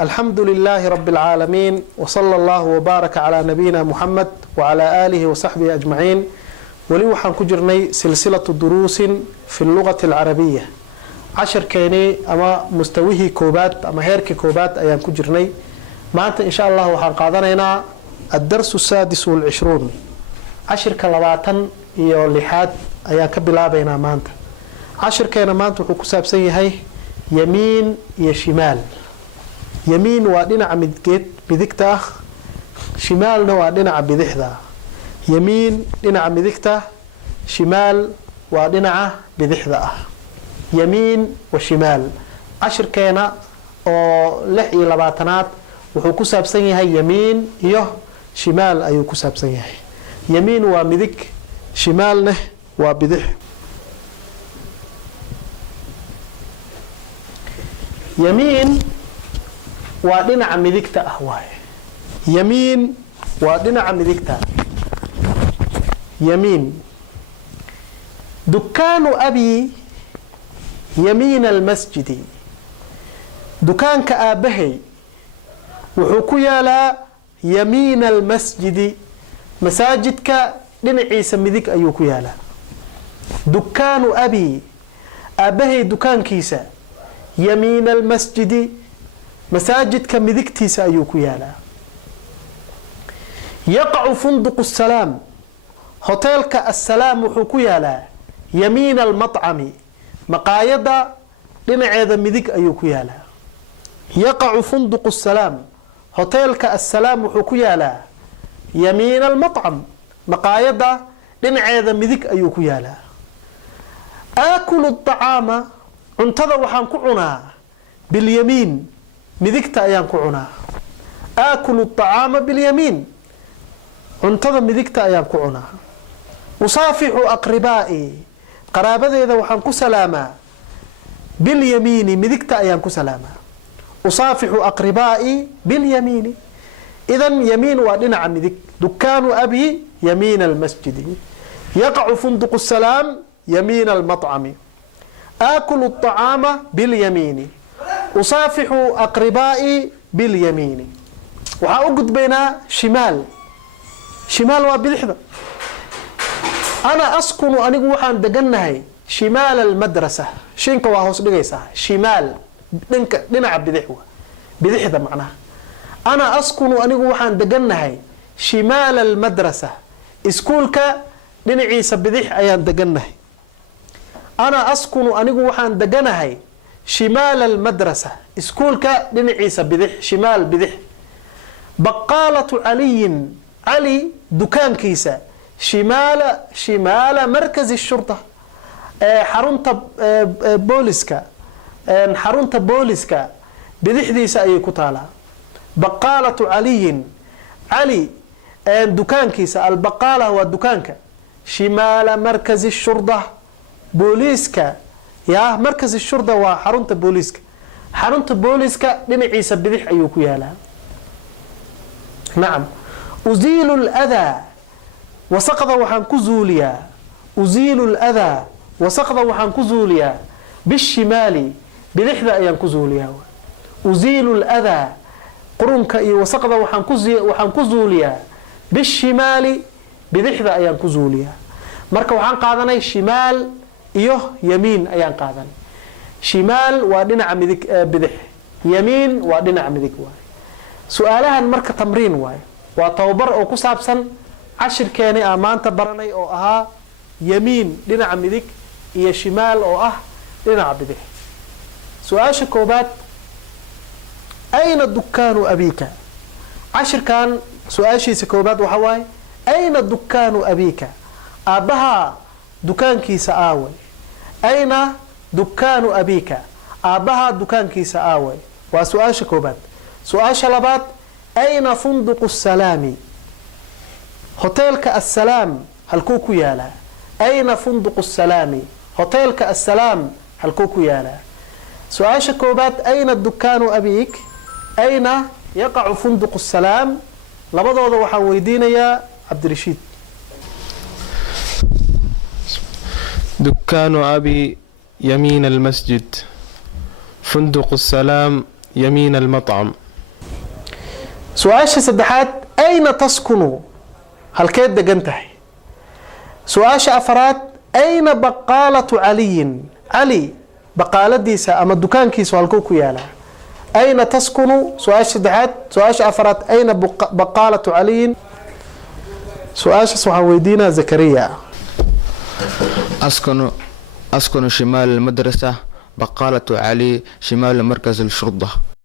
الحمد لله رب العالمين وصلى الله وبارك على نبينا محمد وعلى آله وصحبه أجمعين. ولي وحان كجرني سلسلة دروس في اللغة العربية 10 كيني أما مستويه كوبات أما هيركي كوبات أيام كجرني. معناته إن شاء الله وحان قادنا الدرس السادس والعشرون 10 كلمات iyo lixaad ayaa ka bilaabayna maanta. 10keena maanta wuxuu ku saabsan yahay yamiin iyo shimaal. yamiin waa dhinaca midigta ah, shimaalna waa dhinaca bidixda. yamiin dhinaca midigta, shimaal waa dhinaca bidixda ah. yamiin wa shimaal. 10keena oo 26aad wuxuu ku saabsan yahay yamiin iyo shimaal ayuu ku saabsan yahay. yamiin waa midig, shimaalna waa bidix. yamiin waa dhinaca midigta ah waaye. yamiin waa dhinaca midigta. yamiin dukaanu abi yamiin almasjidi. dukaanka aabahay wuxuu ku yaalaa yamiin almasjidi, masaajidka dhinaciisa midig ayuu ku yaalaa. dukaanu abi aabahay dukaankiisa yamiin almasjidi, masaajidka midigtiisa ayuu ku yaalaa. yaqacu funduq السلام hoteelka السلام wuxuu ku yaalaa yamiin almaطcami, maqaayada dhinaceeda midig ayuu ku yaalaa. yaqacu funduq السلام hoteelka السلام wuxuu ku yaalaa yamiin almaطcam, maqaayada dhinaceeda midig ayuu ku yaalaa. aakulu الطعaama cuntada waxaan ku cunaa bilyamiin, midigta ayaan ku cunaa. aakulu الطعaama bilyamiin, cuntada midigta ayaan ku cunaa. usaafixu aqribaa'i qaraabadeeda waxaan ku salaamaa bilyamiini, midigta ayaan ku salaamaa. usaafixu aqribaa'i bilyamiini. idan yamiin waa dhinaca midig. dukaanu abi yamiin almasjidi. yaqacu funduq السلام yamiin almaطcami. aakulu الطعaama bilyamiini. usaafixu aqribaa'i bilyamiini. waxaa u gudbaynaa shimaal. shimaal waa bidixda. ana askunu anigu waxaan degannahay shimaal almadrasa. shinka waa hoos dhigaysaa. shimaal dhinaca bidix waa bidixda macnaha. ana askunu anigu waxaan degannahay shimaal almadrasa, iskuulka dhinaciisa bidix ayaan degannahay. ana askunu anigu waxaan deganahay shimaal almadrasa, iskuulka dhinaciisa bidix, shimaal bidix. baqaalatu caliyin cali dukaankiisa shimaala markazi shurta, xarunta booliska, xarunta booliska bidixdiisa ayay ku taalaa. baqaalatu caliyin cali dukaankiisa, albaqaala waa dukaanka, shimaala markazi shurda booliiska, yaa markazi shurda waa xarunta booliiska, xarunta booliiska dhinaciisa bidix ayuu ku yaalaa. nacam. uziilu ladaa wasaqda waxaan ku zuuliyaa. uziilu ladaa wasaqda waxaan ku zuuliyaa bishimaali, bidixda ayaan ku zuuliyaa. uziilu ladaa qurunka iyo wasaqda waxaan ku zuuliyaa bishimaali, bidixda ayaan ku zuuliyaa. marka waxaan qaadanay shimaal iyo yamiin ayaan qaadanay. shimaal waa dhinaca midig bidix, yamiin waa dhinaca midig waaye. su-aalahan marka tamriin waaye, waa tababar oo ku saabsan 10keeni aan maanta baranay oo ahaa yamiin dhinaca midig iyo shimaal oo ah dhinaca bidix. su-aasha koobaad, ayna dukaanu abiika. 10kan su-aashiisa koobaad waxa waaye ayna dukaanu abiika, aabbaha dukaankiisa aaway. ayna dukaanu abiika, aabbaha dukaankiisa aaway waa su-aasha koobaad. su-aasha labaad, ayna funduq السلام hoteelka السلام halkuu ku yaalaa. ayna funduq السلام hoteelka السلام halkuu ku yaalaa. su-aasha koobaad, ayna dukaanu abiik, ayna yaqacu funduq السلام. labadooda waxaan weydiinayaa cabdirashiid. دكان أبي يمين المسجد، فندق السلام يمين المطعم. سؤال سدحات أين تسكن؟ هل كيد دقنته؟ سؤال أفراد أين بقالة علي؟ علي بقالة ديسا أما الدكان كيس والكوكو يالا. أين تسكن؟ سؤال سدحات سؤال أفراد أين بقالة علي؟ سؤال سوحويدينا زكريا. أسكن شمال المدرسة، بقالة علي شمال مركز الشرطة.